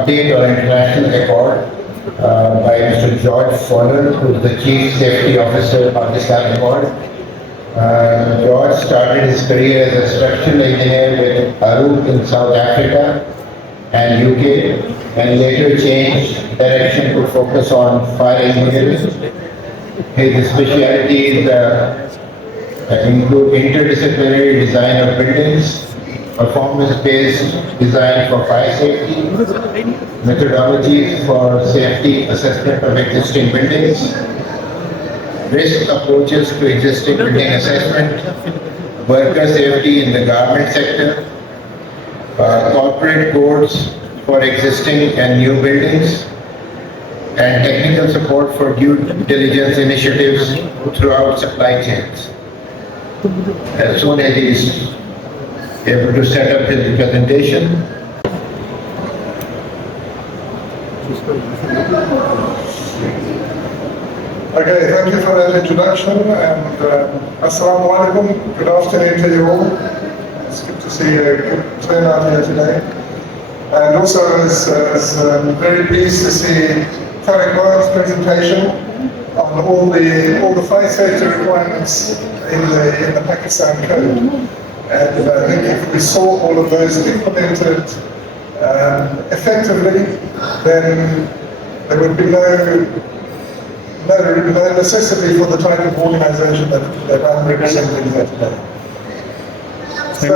update on international accord by Mr. George Fowler, who is the Chief Safety Officer, Pakistan Accord. George started his career as a structural engineer with Arup in South Africa and UK, and later changed direction to focus on fire engineering. His specialties include interdisciplinary design of buildings, performance-based design for fire safety, methodologies for safety assessment of existing buildings, risk approaches to existing building assessment, worker safety in the garment sector, corporate codes for existing and new buildings, and technical support for due diligence initiatives throughout supply chains. As soon as he is able to set up his presentation. Okay, thank you for that introduction, and Assalamu alaikum, good afternoon to you all. It's good to see a good turnout here today. And also I was very pleased to see Tarek Bar's presentation on all the fire safety requirements in the Pakistan Code. And I think if we saw all of those implemented effectively, then there would be no necessity for the type of organisation that I'm representing here today. So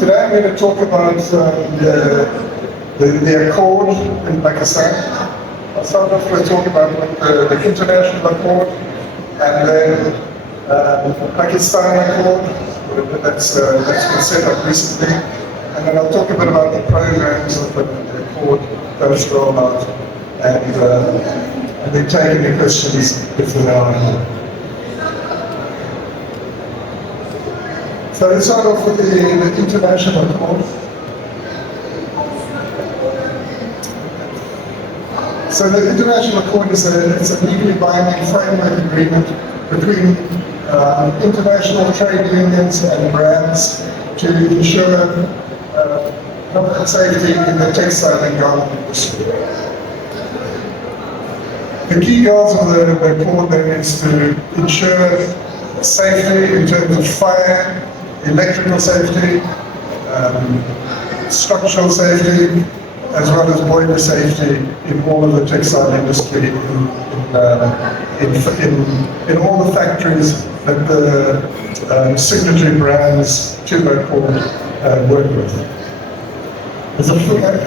today I'm going to talk about the accord in Pakistan. I'll start off with talking about the international accord, and then the Pakistan accord that's been set up recently, and then I'll talk a bit about the programs of the accord post rollout, and then take any questions if there are any. So let's start off with the international accord. So the international accord is a legally binding framework agreement between international trade unions and brands to ensure health and safety in the textile and garment industry. The key goals of the accord then is to ensure safety in terms of fire, electrical safety, structural safety, as well as boiler safety in all of the textile industry, in all the factories that the signatory brands to the accord work with.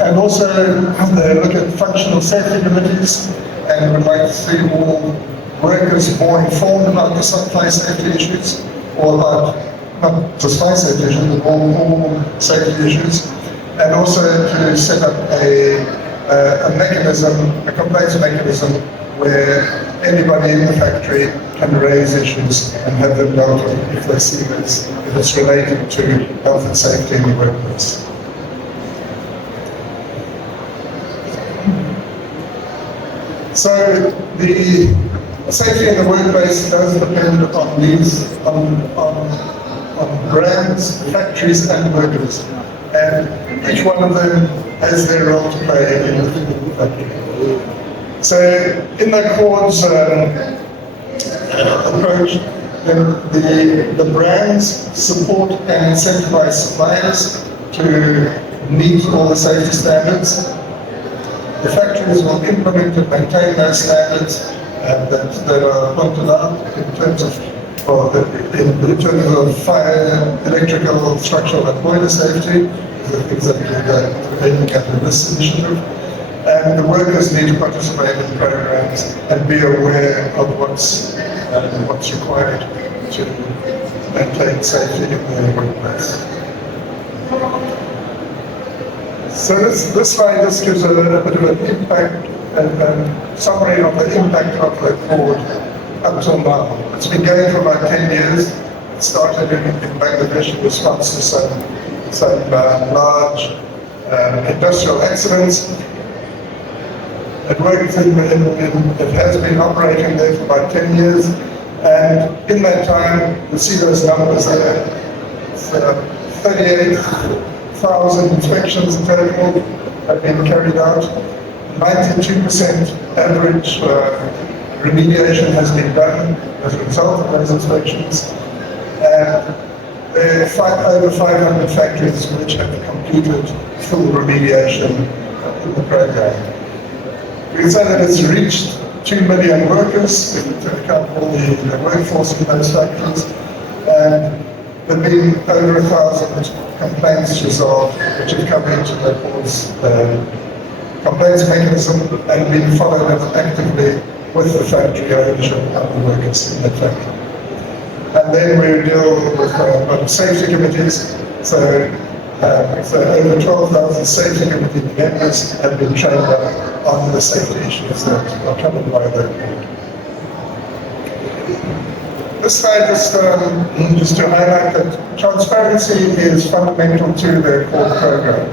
And also they look at functional safety committees, and would like to see all workers more informed about the fire safety issues, or about not just fire safety issues, but all safety issues. And also to set up a mechanism, a complaints mechanism, where anybody in the factory can raise issues and have them dealt with if they see that it's related to health and safety in the workplace. So the safety in the workplace does depend upon on brands, factories, and workers. And each one of them has their role to play in the factory. So in the Accord's approach, the brands support and incentivize suppliers to meet all the safety standards. The factories will implement and maintain those standards that are pointed out in terms of fire, electrical, structural, and boiler safety. The things that we're aiming at in this initiative. And the workers need to participate in programs and be aware of what's required to maintain safety in their workplace. So this slide just gives a bit of an impact and summary of the impact of the Accord up till now. It's been going for about 10 years. It started in Bangladesh in response to some large industrial accidents. It has been operating there for about 10 years, and in that time, you see those numbers there. 38,000 inspections in total, have been carried out. 92% average remediation has been done as a result of those inspections. And there are over 500 factories which have completed full remediation in the program. We can say that it's reached 2 million workers, if you account all the workforce in those factories, and there have been over 1,000 complaints resolved, which have come into the court's complaints mechanism and been followed up actively with the factory ownership of the workers in that factory. And then we deal with a lot of safety committees, so over 12,000 safety committee members have been trained up on the safety issues that are covered by the report. This slide is just to highlight that transparency is fundamental to the core program.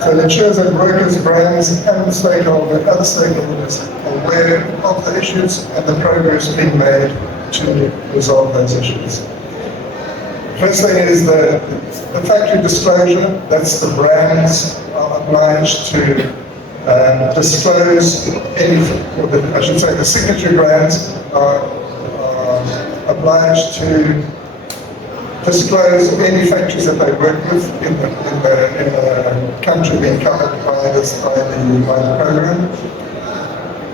So it ensures that workers, brands, and other stakeholders are aware of the issues and the progress being made to resolve those issues. First thing is the factory disclosure. That's the brands are obliged to disclose any, I should say the signatory brands are obliged to disclose any factories that they work with in the country being covered by the program.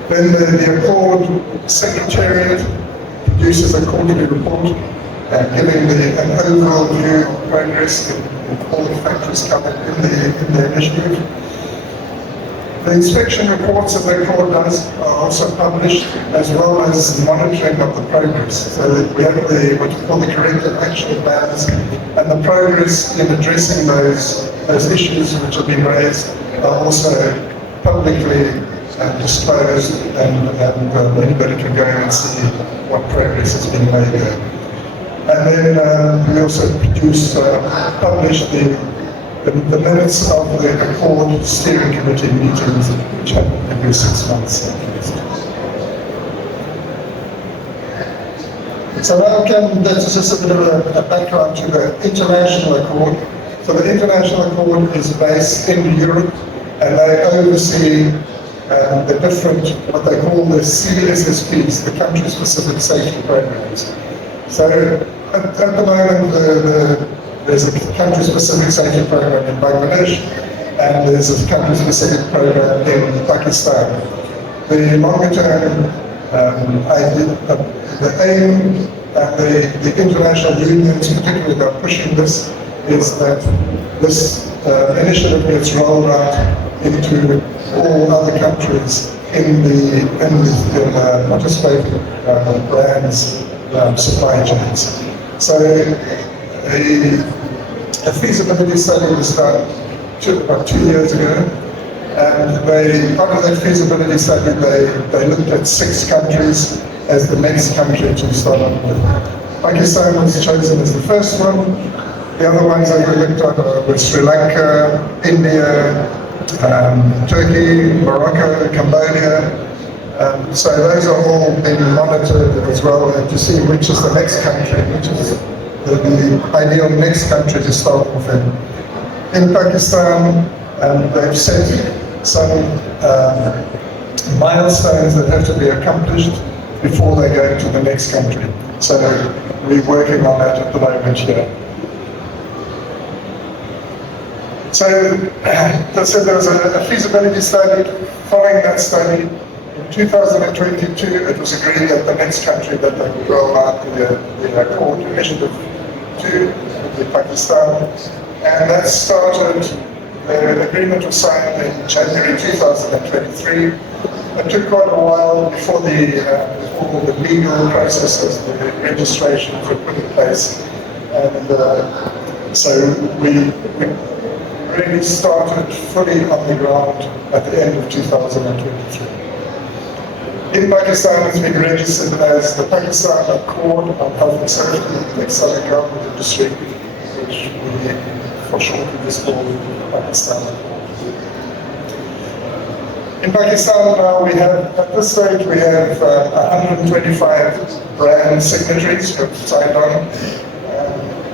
Then the Accord Secretariat produces a quarterly report giving an overall view of progress in all the factories covered in the initiative. The inspection reports that the Accord does are also published, as well as monitoring of the progress. So that we have what we call the corrective action plans, and the progress in addressing those issues which have been raised are also publicly disclosed, and anybody can go and see what progress has been made there. And then we also publish the minutes of the Accord Steering Committee meetings, which happen every 6 months. So now that's just a bit of a background to the International Accord. So the International Accord is based in Europe, and they oversee the different, what they call the CSSPs, the country-specific safety programs. So at the moment, there's a country-specific safety program in Bangladesh, and there's a country-specific program in Pakistan. The longer-term the aim and the international unions, particularly, that are pushing this, is that this initiative gets rolled out into all other countries in the participating brands' supply chains. So a feasibility study was done about 2 years ago, and part of that feasibility study, they looked at 6 countries as the next country to start off with. Pakistan was chosen as the first one. The other ones that we looked at were Sri Lanka, India, Turkey, Morocco, Cambodia. So those are all being monitored as well to see which is the next country, which is the ideal next country to start off in. In Pakistan, they've set some milestones that have to be accomplished before they go to the next country. So we're working on that at the moment here. So there was a feasibility study. Following that study, in 2022, it was agreed that the next country that they would roll out the Accord initiative to would be Pakistan. And that started, the agreement was signed in January 2023. It took quite a while before all the legal processes, the registrations were put in place. And so we really started fully on the ground at the end of 2023. In Pakistan, it's been registered as the Pakistan Accord on Health and Safety in the Textile Garment Industry, which we for short just call Pakistan Accord. In Pakistan now we have, at this stage, we have 125 brand signatories who have signed on.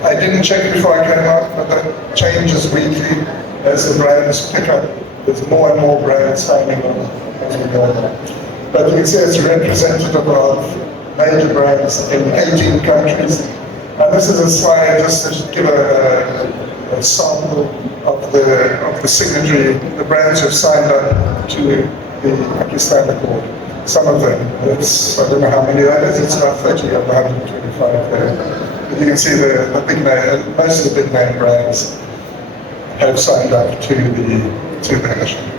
I didn't check before I came out, but that changes weekly as the brands pick up there's more and more brands signing on as we go along. But you can see it's representative of major brands in 18 countries. And this is a slide just to give a sample of the signatory, the brands who have signed up to the Pakistan Accord. Some of them, I don't know how many that is, it's about 30 of 125 there. But you can see the big name, most of the big name brands have signed up to the initiative.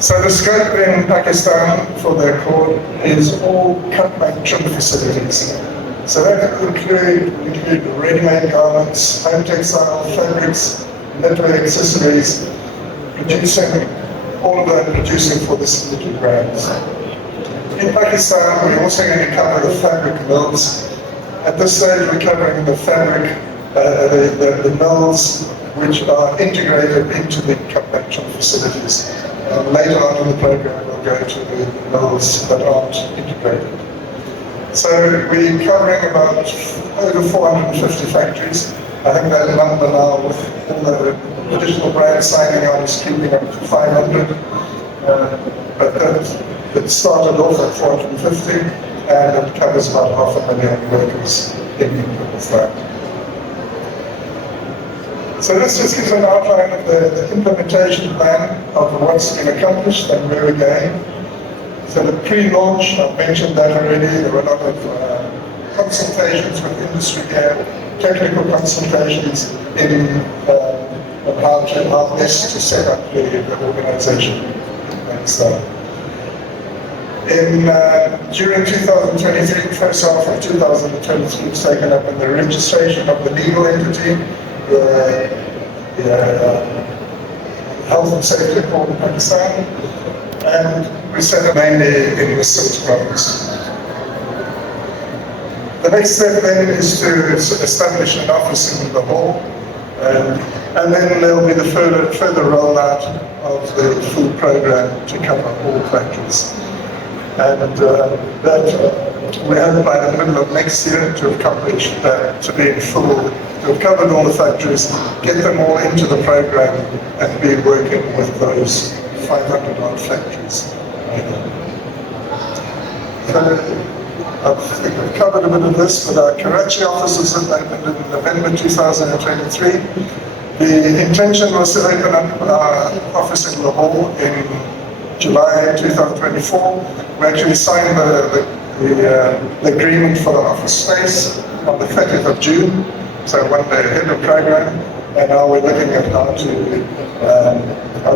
So the scope in Pakistan for the Accord is all cut-make trim facilities. So that include ready-made garments, home textile, fabrics, knitwear accessories, all of that producing for the signatory brands. In Pakistan, we're also going to cover the fabric mills. At this stage, we're covering the fabric, the mills which are integrated into the cut-make trim facilities. Later on in the program, we'll go to the mills that aren't integrated. So we're covering about over 450 factories. I think that number now, with all the additional brands signing on, is creeping up to 500. But it started off at 450, and it covers about 500,000 workers in Pakistan. So this just gives an outline of the implementation plan of what's been accomplished and where we're going. So the pre-launch, I've mentioned that already. There were a lot of consultations with industry here, technical consultations on how best to set up the organization. And so, during 2023, first half of 2023 was taken up in the registration of the legal entity, the Health and Safety Accord in Pakistan, and we set up mainly in the Sindh province. The next step then is to establish an office in Lahore, and then there will be the further rollout of the full program to cover all factories. And that we hope by the middle of next year to accomplish that, to be in full, to have covered all the factories, get them all into the program, and be working with those 500 odd factories. So, I think I've covered a bit of this, but our Karachi offices that opened in November 2023. The intention was to open up our office in Lahore in July 2024. We actually signed the agreement for the office space on the 30th of June, so one day ahead of program, and now we're looking at how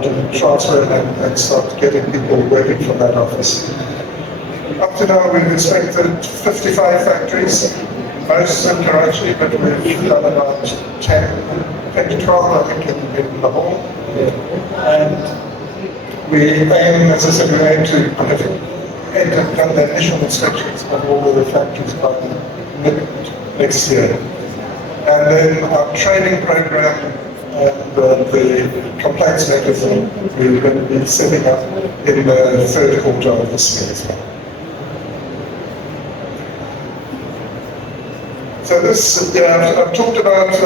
to transfer and start getting people working from that office. Up to now, we've inspected 55 factories, most in Karachi, but we've done about 10 to 12, I think, in Lahore. And we aim, as I said, we aim to have done the initial inspections of all of the factories by mid next year. And then our training program and the compliance mechanism we're going to be setting up in the third quarter of this year as well. So this, I've talked about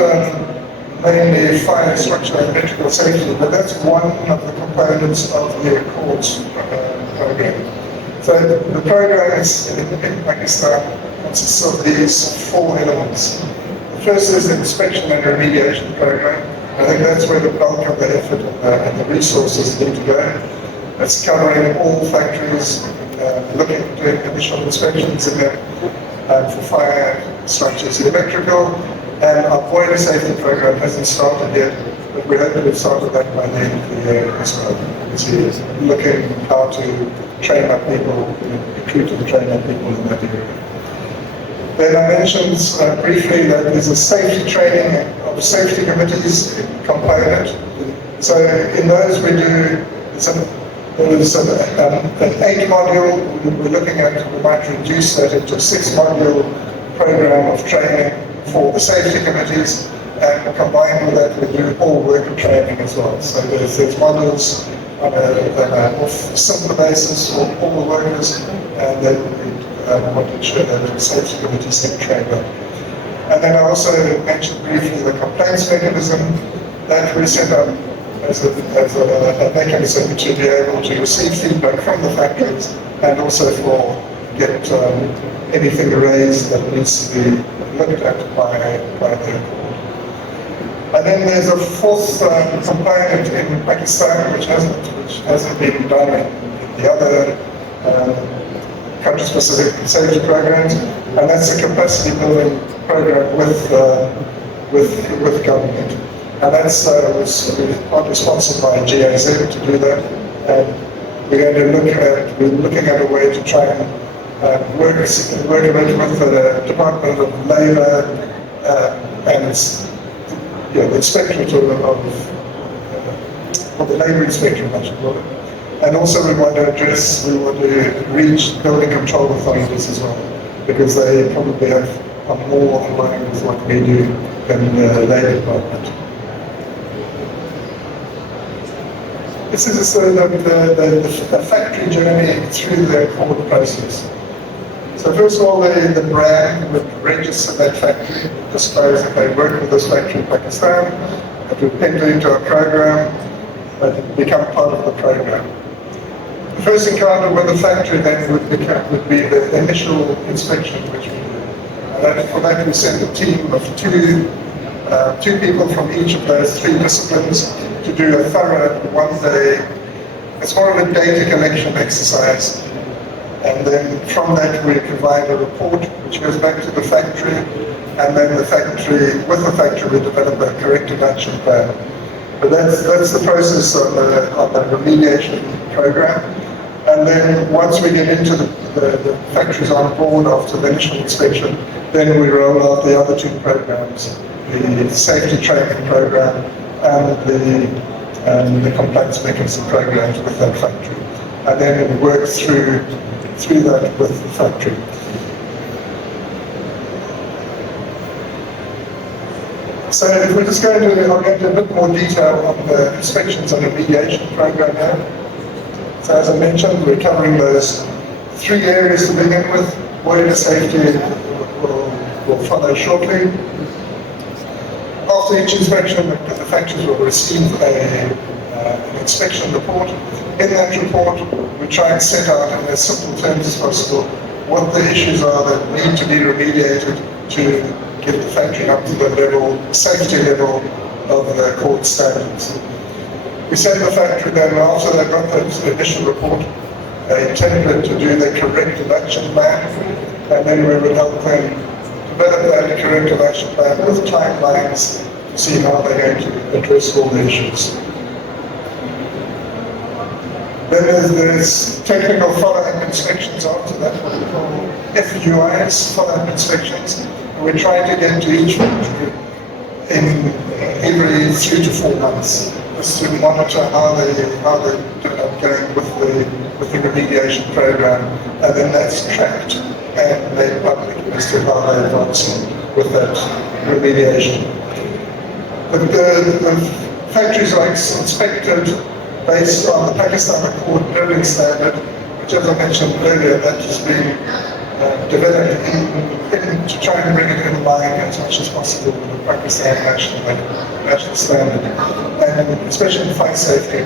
mainly fire, structure and electrical safety, but that's one of the components of the Accords program. So the program is in Pakistan consists of these four elements. The first is the inspection and remediation program. I think that's where the bulk of the effort and the resources need to go. It's covering all factories, looking at doing initial inspections in them for fire, structures, electrical, and our boiler safety program hasn't started yet, but we're hoping to start that by the end of the year as well. It's looking how to train up people, recruit and train up people in that area. Then I mentioned briefly that there's a safety training of safety committees component. So in those we do, there's an 8-module, we're looking at, we might reduce that into a 6-module program of training for the safety committees, and combined with that we do all worker training as well. So there's modules on a simpler basis for all the workers, and then we want to ensure that the safety committees get trained up. And then I also mentioned briefly the complaints mechanism that we set up a mechanism to be able to receive feedback from the factories and also for get anything raised that needs to be looked at by the court. And then there's a fourth component in Pakistan which hasn't been done in the other country-specific safety programs, and that's the capacity building program with government. And that's was partly sponsored by GAZ to do that. And we're looking at a way to try and work a bit with the Department of Labour and the Inspectorate of the Labour Inspectorate, I should call it. And also we want to reach building control authorities as well, because they probably are more aligned with what we do than the Labour Department. This is the factory journey through the court process. So first of all, the brand would register that factory, disclose that they work with this factory in Pakistan, that would enter into our program, that would become part of the program. The first encounter with the factory then would be the initial inspection which we do. And for that we send a team of two people from each of those three disciplines to do a thorough one-day, it's more of a data collection exercise. And then from that we provide a report which goes back to the factory, and then with the factory we develop a corrective action plan. But that's the process on the remediation program. And then once we get into the factories on board after the initial inspection, then we roll out the other two programs, the safety training program and the compliance mechanism programs with that factory. And then we work through that with the factory. So if we're just I'll go into a bit more detail on the inspections and remediation program now. So as I mentioned, we're covering those three areas to begin with. Boiler safety will follow shortly. After each inspection, the factories will receive an inspection report. In that report, we try and set out in as simple terms as possible what the issues are that need to be remediated to get the factory up to the safety level of the court standards. We send the factory then, after they've got the initial report, a template to do the corrective action plan, and then we would help them develop that corrective action plan with timelines to see how they're going to address all the issues. Then there's technical follow-up inspections after that, what we call FUIs, follow-up inspections. We try to get to each factory in every 3 to 4 months, just to monitor how they're going with the remediation program, and then that's tracked and made public as to how they're advancing with that remediation. But the factories are inspected based on the Pakistan Accord building standard, which, as I mentioned earlier, that has been developed to try and bring it in line as much as possible with the Pakistan national standard. And especially in fire safety,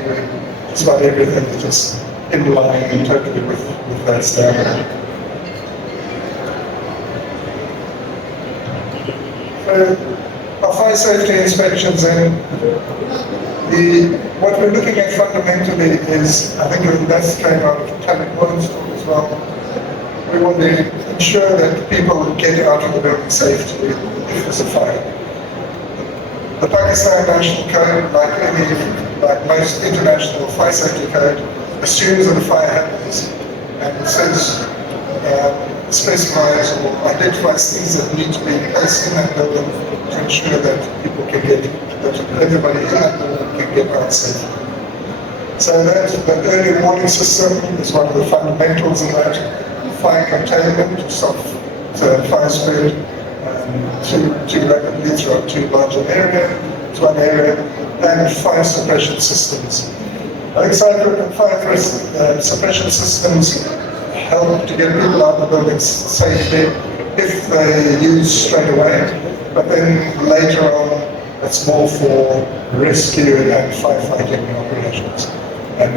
just about everything is just in line and totally with that standard. So our fire safety inspections then, what we're looking at fundamentally is, I think that's came out of Talent World's talk as well, we want to ensure that people get out of the building safely if there's a fire. The Pakistan National Code, like most international fire safety code, assumes that a fire happens and it says, specifies or identifies things that need to be placed in that building to ensure that people can that everybody in that building can get out safely. So the early warning system is one of the fundamentals in that. Fire containment to stop the fire spread too rapidly throughout too large an area, to one area, and fire suppression systems. I think fire suppression systems help to get people out of the buildings safely if they use straight away, but then later on It's more for rescue and firefighting operations. And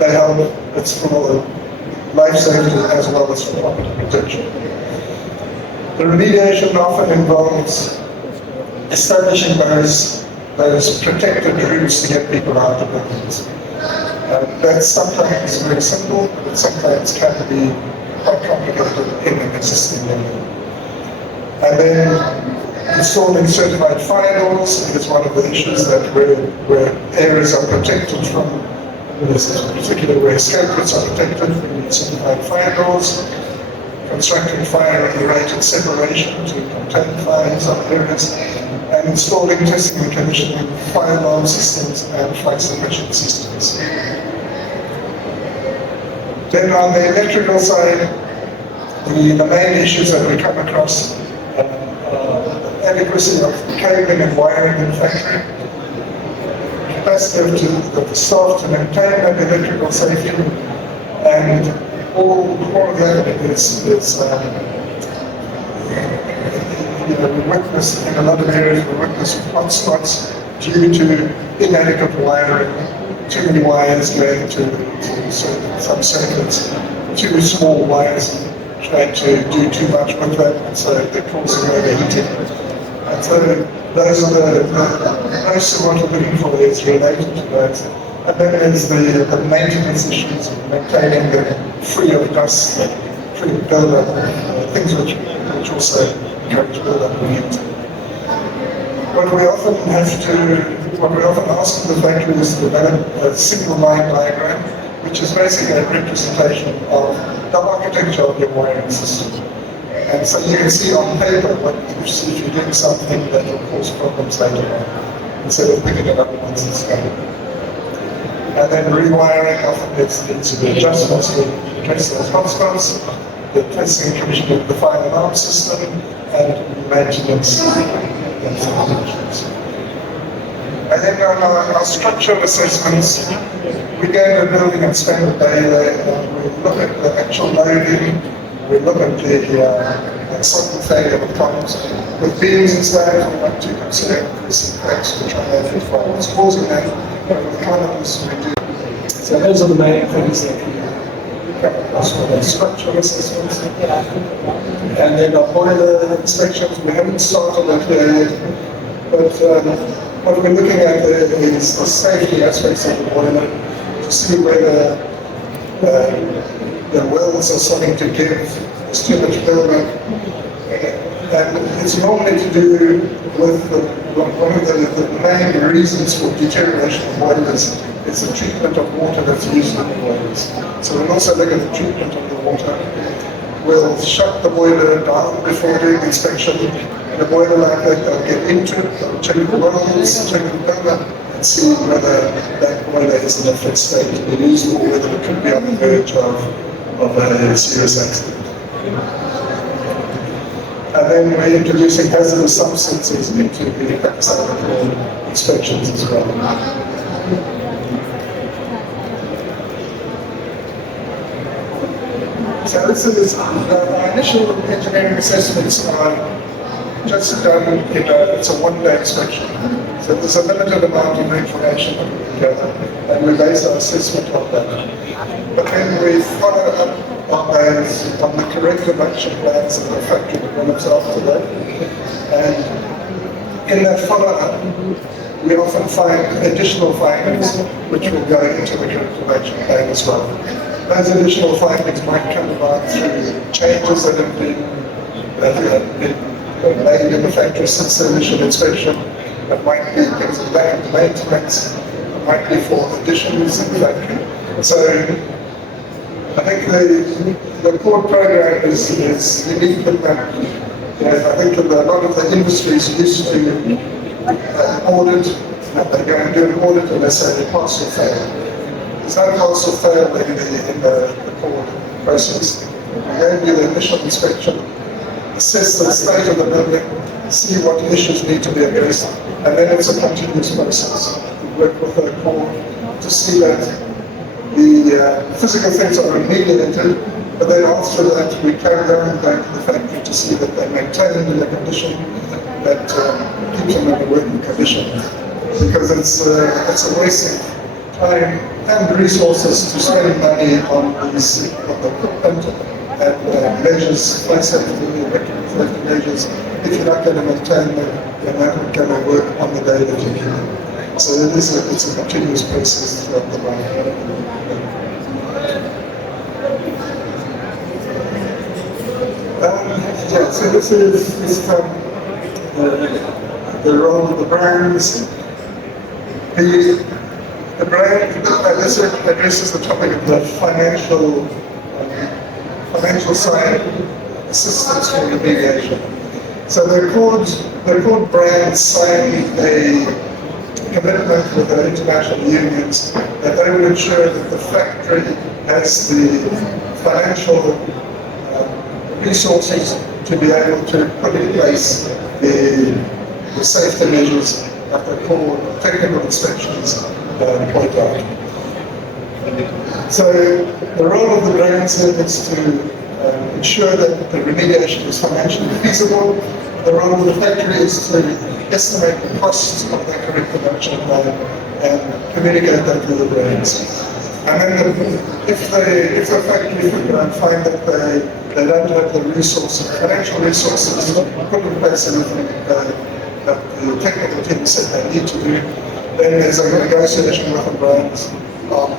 they help, it's for life safety as well as for property protection. The remediation often involves establishing those protected routes to get people out of buildings. That's sometimes very simple, but sometimes can be quite complicated in an existing building. And then installing certified fire doors is one of the issues that where areas are protected from, particularly where escape routes are protected, we need certified fire doors. Constructing fire-related separation to contain fire in some areas, and installing, testing and commissioning fire alarm systems and fire suppression systems. Then on the electrical side, the main issues that we come across are adequacy of cabling and wiring in the factory, capacity of the staff to maintain that electrical safety, and all of that is we witness in a lot of areas, we witness hotspots due to inadequate wiring, too many wires going to some circuits, too small wires trying to do too much with that, and so they're causing overheating. And so those are most of what we're looking for is related to those. And then there's the maintenance issues of maintaining them free of dust, free of build-up, things which also encourage build-up of heat. What we often ask the factory is to develop a single line diagram, which is basically a representation of the architecture of your wiring system. And so you can see on paper what if you're doing something that will cause problems later on, instead of picking it up once it's done. And then rewiring often needs to be adjustments to address those hotspots, the testing and commissioning of the fire alarm system, and maintenance. And then on our structural assessments, we go to a building and spend a day there, and we look at the actual loading, we look at the sudden failure of columns. With beams and slabs, we want to consider increasing cracks to try and identify what's causing that. With columns, we do. So those are the main things that we come across with our structural assessments. And then our boiler inspections, we haven't started that there yet, but what we're looking at there is the safety aspects of the boiler, to see whether the welds are starting to give, there's too much buildup. And it's normally to do with one of the main reasons for deterioration of boilers is the treatment of water that's used in the boilers. So we'll also look at the treatment of the water. We'll shut the boiler down before doing inspection. In a boiler like that, they'll get into it, they'll check the welds, check the buildup, and see whether that boiler is in a fit state to be used or whether it could be on the verge of a serious accident. And then we're introducing hazardous substances into the Pakistani inspections as well. So this is our initial engineering assessments are just done it's a one-day inspection. So there's a limited amount of information that we gather, and we base our assessment on that. But then we follow up on the corrective action plans that the factory develops after that. And in that follow-up, we often find additional findings which will go into the corrective action plan as well. Those additional findings might come about through changes that have been made in the factory since the initial inspection. It might be things like maintenance, it might be for additions in the factory. So I think the core program is unique in that I think that a lot of the industries used to audit, and they go and do an audit and they say they pass or fail. There's no pass or fail in the core process. We go and do the initial inspection, assess the state of the building, see what issues need to be addressed, and then it's a continuous process. We work with the core to see that the physical things are remediated, but then after that we carry on back to the factory to see that they maintain in the condition that keeps them in a working condition, because it's a waste of time and resources to spend money on these on the equipment and measures, flight safety measures. If you're not going to maintain them, they're not going to work on the day that you need them. So it's a continuous process throughout the line. Yeah, so this is the role of the brands. The brand, this addresses the topic of the financial side assistance for remediation. So they're called brands signing a commitment with the international unions that they will ensure that the factory has the financial resources to be able to put in place the safety measures that they call technical inspections point out. So the role of the brands is to ensure that the remediation is financially feasible. The role of the factory is to estimate the costs of that corrective action plan and communicate that to the brands. And then if the factory find that they don't have the resources, financial resources to put in place anything that the technical team said they need to do, then there's a negotiation with the brands on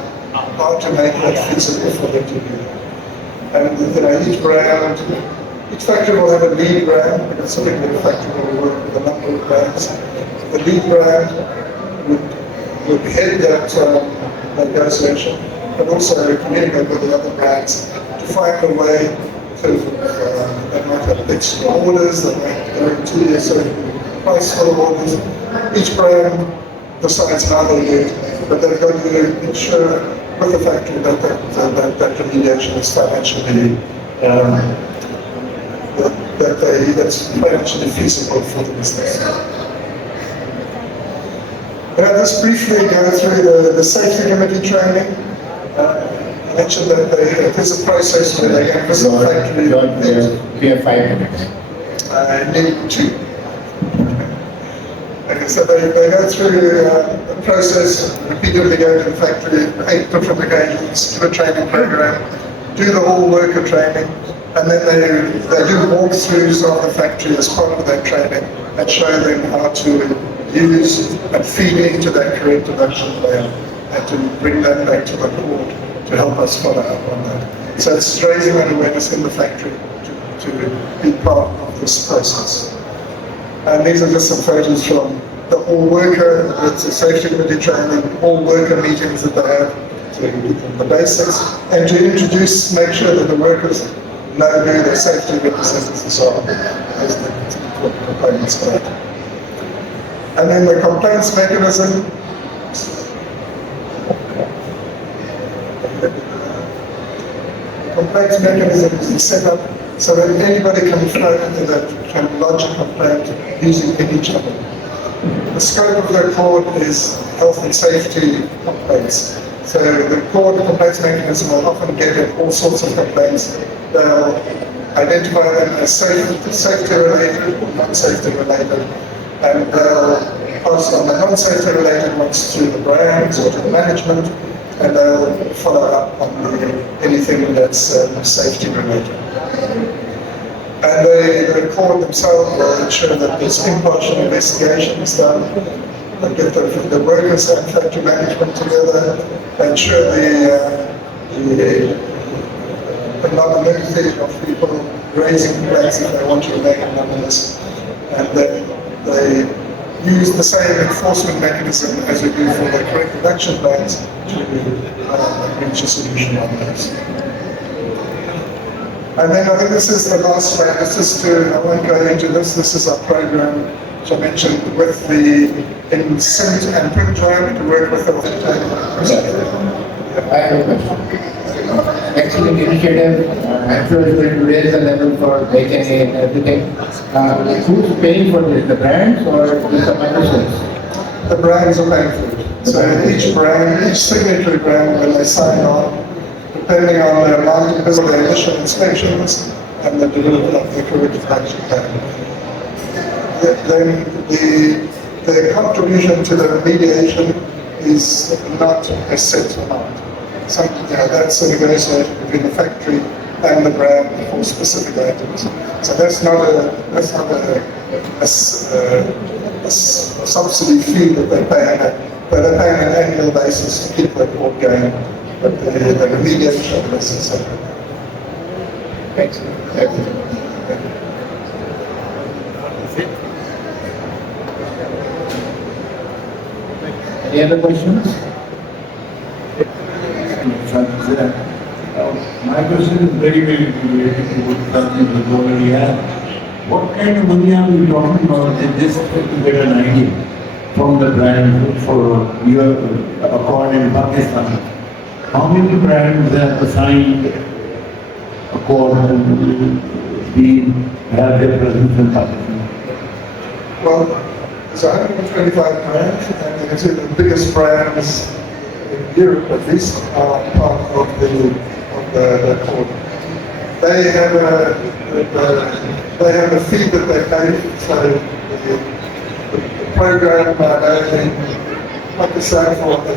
how to make that feasible for them to do. And each factory will have a lead brand, because typically the factory will work with a number of brands. The lead brand would head that negotiation, but also communicate with the other brands to find a way to, they might have extra orders, they might guarantee a certain price for the orders. Each brand decides how they do it, but they've got to ensure with the factory that remediation is financially that's financially feasible for the business. Let's briefly go through the safety committee training. I mentioned that there's a process where they go to the factory. We have 5 minutes. I need 2. Okay, so they go through a process, repeatedly go to the factory, 8 different occasions, do a training program, do the whole worker training, and then they do walkthroughs of the factory as part of that training and show them how to use and feed into that corrective action plan and to bring that back to the board to help us follow up on that. So it's raising that awareness in the factory to be part of this process. And these are just some photos from the all-worker, it's a safety committee training, all-worker meetings that they have to give the basics, and to introduce, make sure that the workers know who their safety representatives are as the complaints for that. And then the complaints mechanism. Complaints mechanism is set up so that anybody can lodge a complaint using any channel. The scope of the court is health and safety complaints. So the court complaints mechanism will often get in all sorts of complaints. They'll identify them as safety related or non-safety related, and they'll pass on the non-safety related ones to the brands or to the management, and they'll follow up on anything that's safety related. And the court themselves will ensure that there's impartial investigations done. They get the workers and factory management together. They ensure the anonymity of people raising complaints if they want to remain anonymous. And they use the same enforcement mechanism as we do for the corrective action plans to reach a solution on those. And then I think this is the last slide. I won't go into this. This is our program, which I mentioned, with the Insint and Print Drive to work with the I have a question. Excellent initiative. I'm sure it's going to raise the level for HNA and everything. Who's paying for this? The brands or the manufacturers? The brands are paying for it. So each brand, each signatory brand, when they sign on, depending on their amount of business, their initial inspections, and the delivery of the corrective action plan. then the contribution to the remediation is not a set amount. That's a negotiation between the factory and the brand for specific items. So that's not a subsidy fee that they pay, but they pay on an annual basis to keep the port going. But the remediation is separate. Thanks. Any other questions? My question is very related to what something we already have. What kind of money are we talking about just to get an idea from the brand for your accord in Pakistan? How many brands have assigned accord and have their presence in Pakistan? Well, there's 125 brands, and you can see the biggest brands in Europe, at least, are part of the code. They have a fee that they pay. So the program in Pakistan for the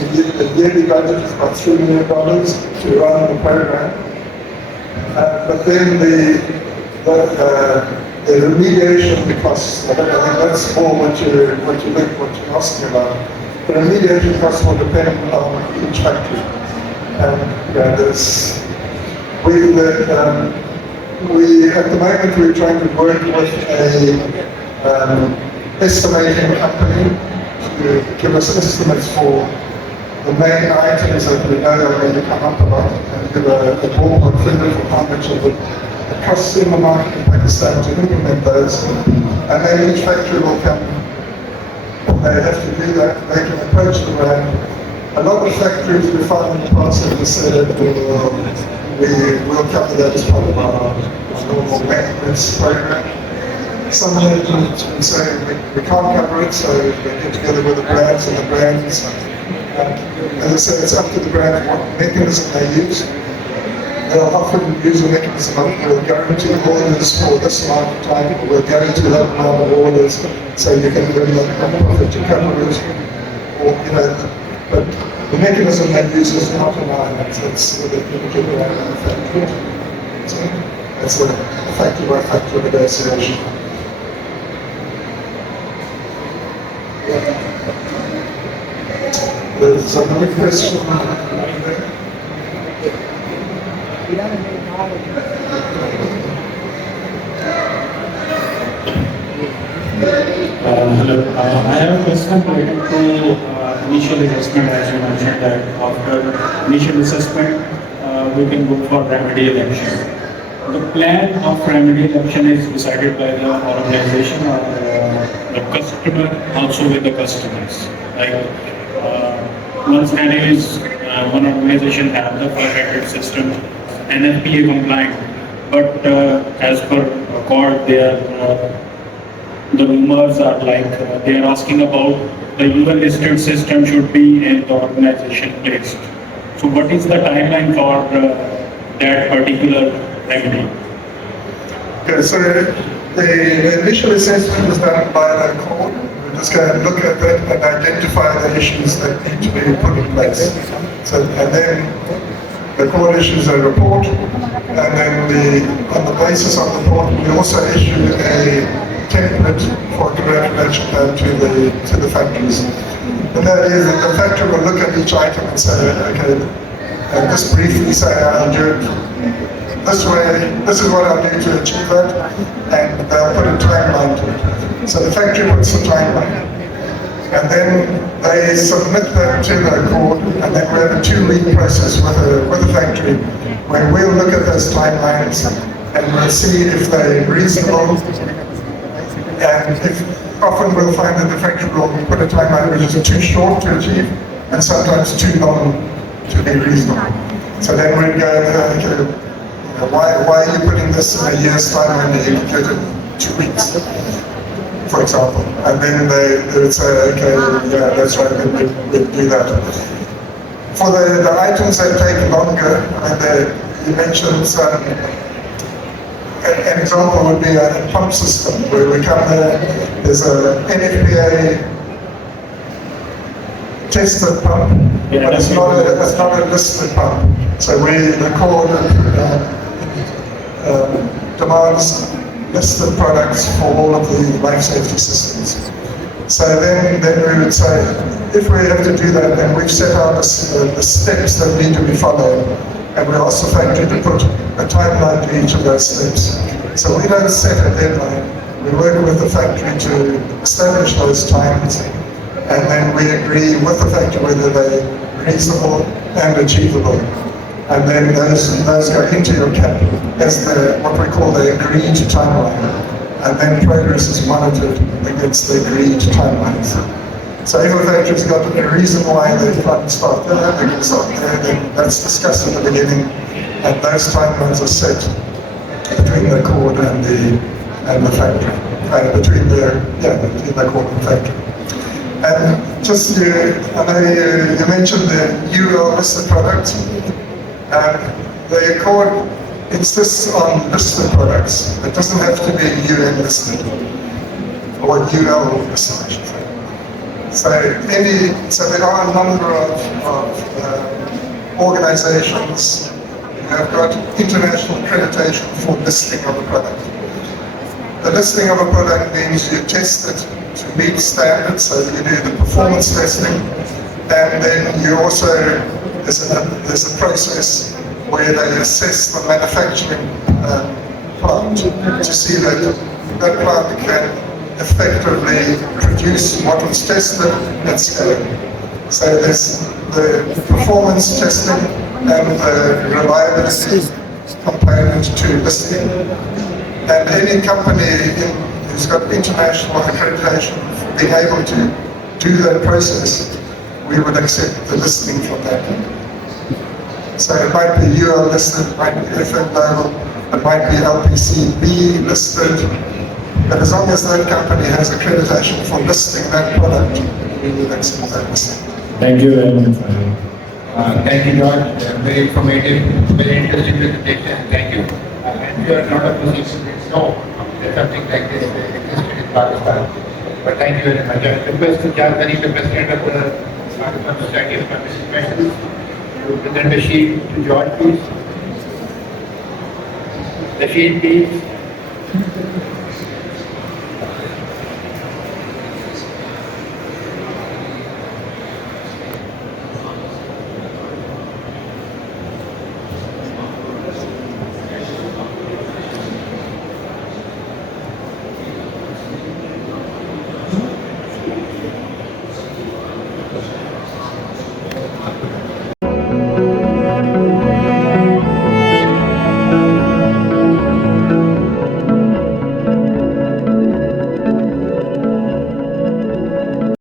yearly budget is about $3 million to run the program. But then the remediation costs, I think that's more what you're asking about. The remediation costs will depend on each factory. At the moment we're trying to work with a estimating company to give us estimates for the main items that we know are going to come up a lot, and give a ballpark figure for how much of it costs in the market in Pakistan to implement those. And then each factory will come, they have to do that, they can approach the brand. A lot of factories we find in the past have said we'll cover that as part of our normal maintenance program. Some of them say we can't cover it, so we get together with the brands, and the brands, as I said, it's up to the brand what mechanism they use. They'll often use a mechanism of we'll guarantee orders for this amount of time, or we'll guarantee that amount of orders, so you can bring that profit to cover it, or but the mechanism they use is not in our hands, it's with the individual manufacturer. So it's a factory by factory negotiation. There's another question. Hello. I have a question related to initial assessment. As you mentioned that after initial assessment, we can go for remedial action. The plan of remedial action is decided by the organization or the customer, also with the customers. Like one scenario is one organization have the perfected system, NFPA compliant, but as per accord, the rumors are like they are asking about the UN listed system should be in the organization placed. So what is the timeline for that particular remedy? Okay, so the initial assessment is done by the court. We're just going to look at that and identify the issues that need to be put in place. So, and then the court issues a report, and then on the basis of the report, we also issue a template for corrective action plan to the factories. And that is that the factory will look at each item and say, okay, and just briefly say, I'll do it this way, this is what I'll do to achieve that, and they'll put a timeline to it. So the factory puts the timeline, and then they submit that to the court, and then we have a 2-week process with the factory, where we'll look at those timelines, and we'll see if they're reasonable. And often we'll find that the factory will put a timeline which is too short to achieve, and sometimes too long to be reasonable. So then we'll go, why are you putting this in a year's time when you can get it in 2 weeks, for example? And then they would say, okay, yeah, that's right, we'll do that. For the items that take longer, you mentioned an example would be a pump system where we come there, there's a NFPA tested pump, but it's not a listed pump. So we record demands listed products for all of the life safety systems. So then we would say, if we have to do that, then we've set out the steps that need to be followed, and we ask the factory to put a timeline to each of those steps. So we don't set a deadline, we work with the factory to establish those times, and then we agree with the factory whether they're reasonable and achievable. And then those go into your cap as what we call the agreed timeline. And then progress is monitored against the agreed timelines. So if the factory's got a reason why they can't start there, they can start there, then that's discussed at the beginning, and those timelines are set between the cord and the factory, between the cord and the factory. And just, I know you mentioned the UL listed products. The Accord insists on listed products. It doesn't have to be UN listed, or UL listed, I should say. So there are a number of organizations who have got international accreditation for listing of a product. The listing of a product means you test it to meet standards, so you do the performance testing, and then you also, there's a process where they assess the manufacturing plant to see that that plant can effectively produce what was tested at scale. So there's the performance testing and the reliability component to listing. And any company who's got international accreditation for being able to do that process, we would accept the listing from that. So it might be UL listed, it might be FM label, it might be LPCB listed, but as long as that company has accreditation for listing that product, we will accept that listing. Thank you very much. Thank you, George. Very informative, very interesting presentation. Thank you. And you are not a position to know that something like this existed in Pakistan. But thank you very much. I request Jazari, the President of the Pakistan Society of Garment Specialists, to present a sheet to George, please. The sheet, please.